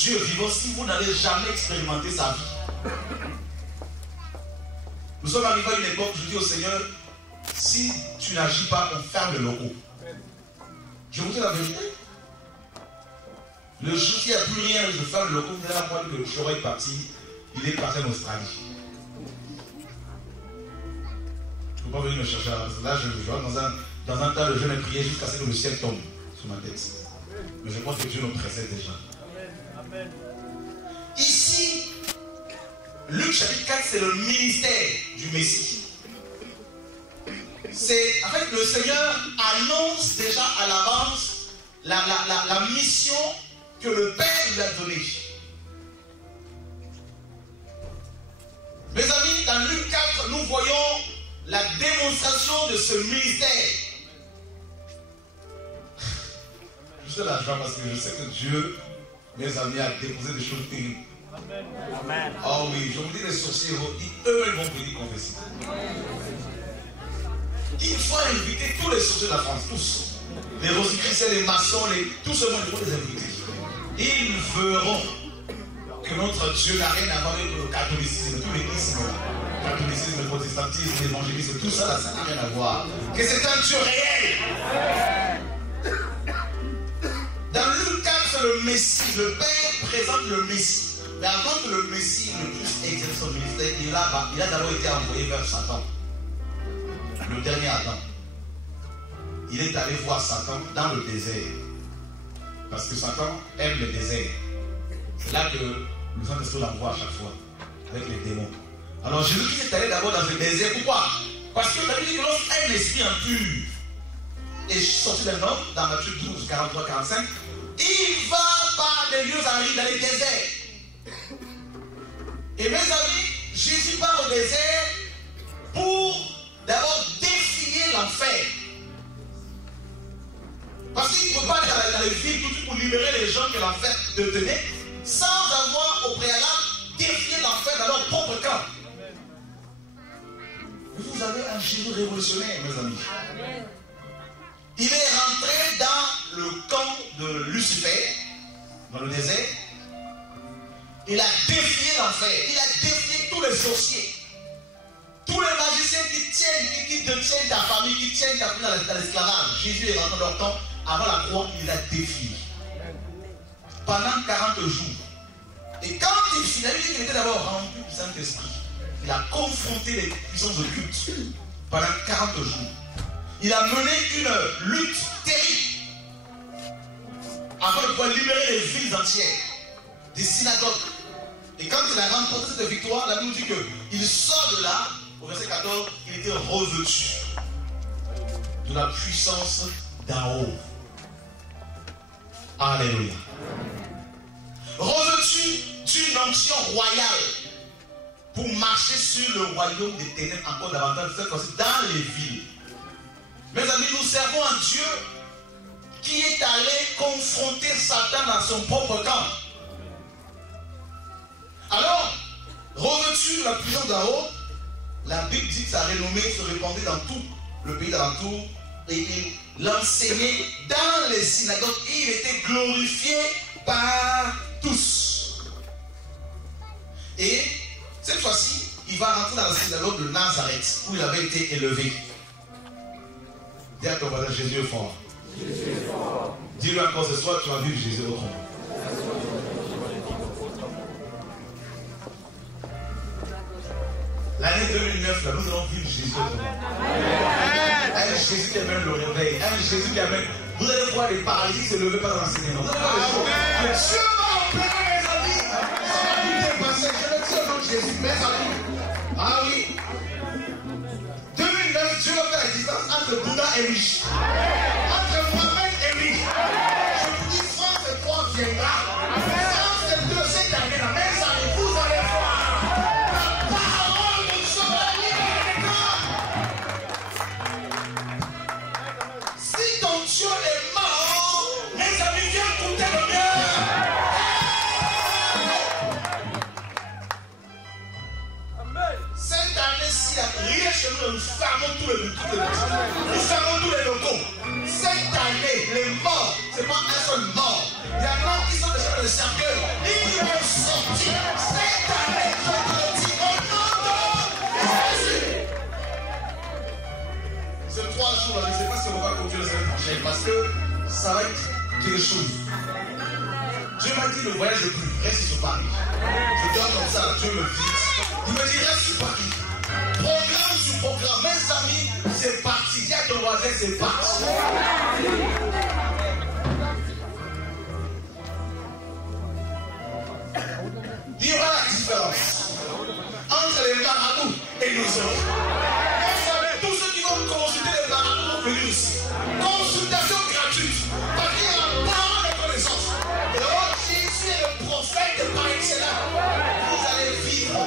Dieu vivant si vous n'avez jamais expérimenté sa vie. Nous sommes arrivés à une époque où je dis au Seigneur, si tu n'agis pas, on ferme le logo. Je vous dis la vérité. Le jour qu'il n'y a plus rien, je ferme le logo. Vous allez apprendre que le chauffeur est parti. Il est parti en Australie. Je ne peux pas venir me chercher là. Parce que là, je vais dans un tas de jeûne et prier jusqu'à ce que le ciel tombe sur ma tête. Mais je crois que Dieu nous précède déjà. Amen. Ici, Luc chapitre 4, c'est le ministère du Messie. C'est, en fait, le Seigneur annonce déjà à l'avance la mission que le Père lui a donnée. Mes amis, dans Luc 4, nous voyons la démonstration de ce ministère. Je suis la joie parce que je sais que Dieu, mes amis, a déposé des choses terribles. Amen. Oh oui, je vous dis, les sorciers, eux-mêmes vont venir confesser. Il faut inviter tous les sorciers de la France, tous. Les rosicruciens, les maçons, tout ce monde, il faut les inviter. Ils verront que notre Dieu n'a rien à voir avec le catholicisme, tout l'église, le catholicisme, le protestantisme, l'évangélisme, tout ça, là, ça n'a rien à voir. Que c'est un Dieu réel. Dans Luc 4, c'est le Messie. Le Père présente le Messie. Mais avant que le Messie ne puisse exercer son ministère, il a d'abord été envoyé vers Satan. Le dernier Adam. Il est allé voir Satan dans le désert. Parce que Satan aime le désert. C'est là que le Saint-Esprit l'envoie à chaque fois. Avec les démons. Alors Jésus est allé d'abord dans le désert. Pourquoi? Parce que la Bible dit que lorsqu'un esprit impur est sorti d'un homme, dans Matthieu 12, 43, 45, il va par des lieux arides dans les déserts. Et mes amis, Jésus part au désert pour d'abord défier l'enfer. Parce qu'il ne peut pas aller dans les villes tout de suite pour libérer les gens que l'enfer détenait sans avoir au préalable défié l'enfer dans leur propre camp. Vous avez un Jésus révolutionnaire, mes amis. Il est rentré dans le camp de Lucifer, dans le désert. Il a défié l'enfer. Il a défié tous les sorciers. Tous les magiciens qui détiennent ta famille, qui tiennent ta famille dans l'esclavage. Jésus est rentré dans leur camp. Avant la croix, il les a défiés. Pendant 40 jours. Et quand il finalise, il était d'abord rempli du Saint-Esprit. Il a confronté les puissances occultes pendant 40 jours. Il a mené une lutte terrible afin de pouvoir libérer les villes entières, des synagogues. Et quand il a remporté cette victoire, la Bible dit qu'il sort de là, au verset 14, il était revêtu de la puissance d'en haut. Alléluia. Revêtu d'une onction royale pour marcher sur le royaume des ténèbres encore davantage, cette fois-ci dans les villes. Mes amis, nous servons un Dieu qui est allé confronter Satan dans son propre camp. Alors, revêtu de la puissance d'en haut, la Bible dit que sa renommée se répandait dans tout le pays d'alentour et il l'enseignait dans les synagogues et il était glorifié par tous. Et cette fois-ci, il va rentrer dans la synagogue de Nazareth où il avait été élevé. Dis à ton voisin, Jésus est fort. Dis-lui encore ce soir, tu vas vivre Jésus au trône. L'année 2009, là, nous allons vivre Jésus au trône. Un Jésus qui amène le réveil. Un Jésus qui amène. Vous allez voir les paralytiques se lever par l'enseignement. Vous allez voir les choses. Dieu va opérer, mes amis. Ça va vous dépasser. Je le dis au nom de Jésus. Mes amis. Ah oui. 2009, Dieu va faire la distance entre Bouddha et lui. Entre Mohamed et lui. Je vous dis, France et 3 viendra. France et 2, cette année, la même année, vous allez voir. La parole de Dieu va libérer. Si ton Dieu est mort, mes amis, viens écouter le mien. Cette année-ci, rien chez nous, nous fermons tous les domaines. Nous fermons tous les domaines. sortir. Cette année, je te le dis au nom de Jésus. Ces 3 jours, je ne sais pas si on va continuer la semaine prochaine parce que ça va être quelque chose. Dieu m'a dit le voyage le plus vrai, c'est sur Paris. Je dors comme ça, Dieu me fixe. Il me dit reste sur Paris. Programme sur programme. Mes amis, c'est parti. Dis à ton voisin, c'est parti. Il y aura la différence entre les marabouts et nous autres. Vous savez, tous ceux qui vont consulter les marabouts vont venir ici. Consultation gratuite. Parce qu'il y a un parent de connaissance. Et oh, Jésus est le prophète par excellence. Vous allez vivre.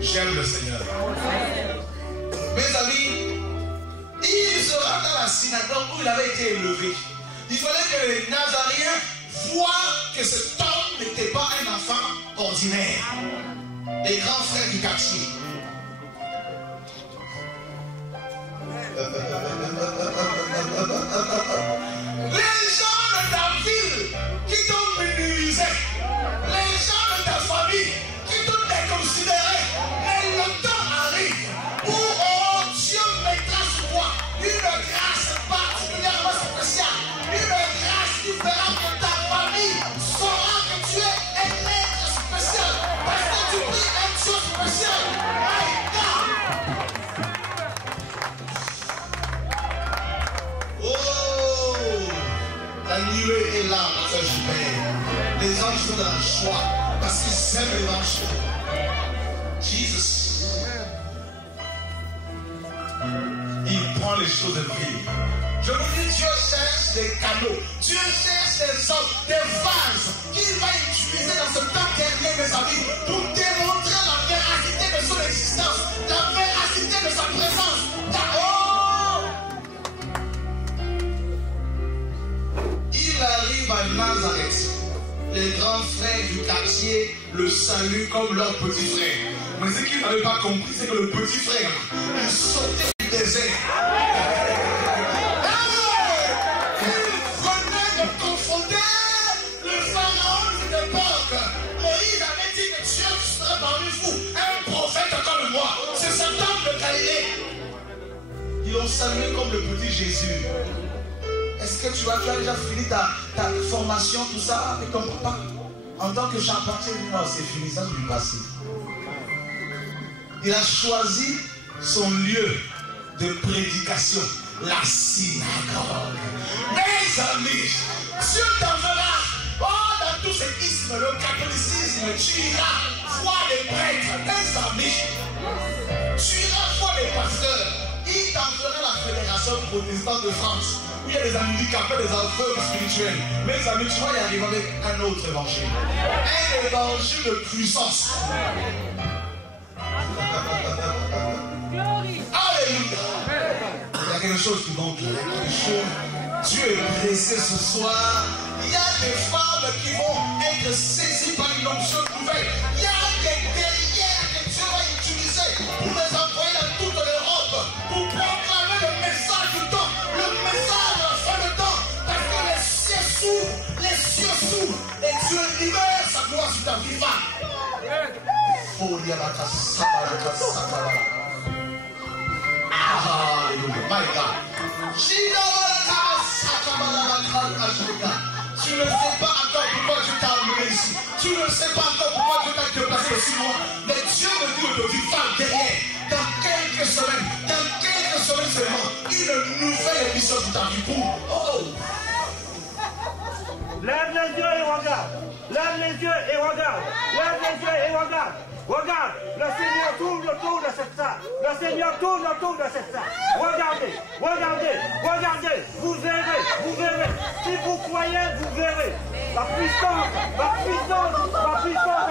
J'aime le Seigneur. Mes amis, il sera dans la synagogue où il avait été élevé. Il fallait que les Nazaréens voient que cet homme n'était pas un enfant ordinaire. Les grands frères du quartier. Les gens de ta ville qui t'ont minimisé, les gens de ta famille qui t'ont déconsidéré, mais le temps arrive où oh, Dieu mettra sur toi une grâce particulièrement spéciale, une grâce qui fera que ta famille saura que tu es un être spécial parce que tu pries un Dieu spécial. My God! Oh, la nuée est là, Pasteur Gilbert. Les anges sont dans la joie parce qu'ils aiment l'évangile. Jesus. Il prend les choses de vie. Je vous dis, Dieu cherche des cadeaux. Dieu cherche des hommes, des vases qu'il va utiliser dans ce temps dernier, mes amis, pour démontrer la véracité de son existence, la véracité de sa présence. Il arrive à Nazareth. Les grands frères du quartier le saluent comme leur petit frère. Mais ce qu'ils n'avaient pas compris, c'est que le petit frère, il sortait du désert. Il venait de confronter le pharaon de l'époque. Moïse avait dit que Dieu serait parmi vous, un prophète comme moi. C'est cet homme de Galilée. Ils l'ont salué comme le petit Jésus. Est-ce que tu as déjà fini ta formation, tout ça, avec ton papa? En tant que charpentier, non, c'est fini, ça c'est du passé. Il a choisi son lieu de prédication, la synagogue. Mes amis, Dieu t'enverra. Oh, dans tous ces ismes, le catholicisme, tu iras voir les prêtres. Mes amis, tu iras voir les pasteurs. Il t'enverra la Fédération protestante de France, où il y a des handicapés, des aveugles spirituels. Mes amis, tu vas y arriver avec un autre évangile. Un évangile de puissance. Alléluia. Il y a quelque chose qui manque. Dieu est pressé ce soir. Il y a des femmes qui vont être saisies par une onction nouvelle. Il y a des guerrières que Dieu va utiliser pour les envoyer dans toute l'Europe, pour proclamer le message du temps, le message de la fin de temps, parce que les cieux s'ouvrent, et Dieu libère sa gloire sur ta vie. Alléluia, my God. Tu ne sais pas encore pourquoi Dieu t'a amené ici. Tu ne sais pas encore pourquoi Dieu t'a déplacé aussi loin. Mais Dieu me dit aujourd'hui, va derrière. Dans quelques semaines seulement, une nouvelle émission de ta vie pour. Oh! Lève les yeux et regarde. Lève les yeux et regarde. Lève les yeux et regarde. Regarde, le Seigneur tourne autour de cette salle. Le Seigneur tourne autour de cette salle. Regardez, regardez, regardez. Vous verrez, vous verrez. Si vous croyez, vous verrez. La puissance, la puissance, la puissance.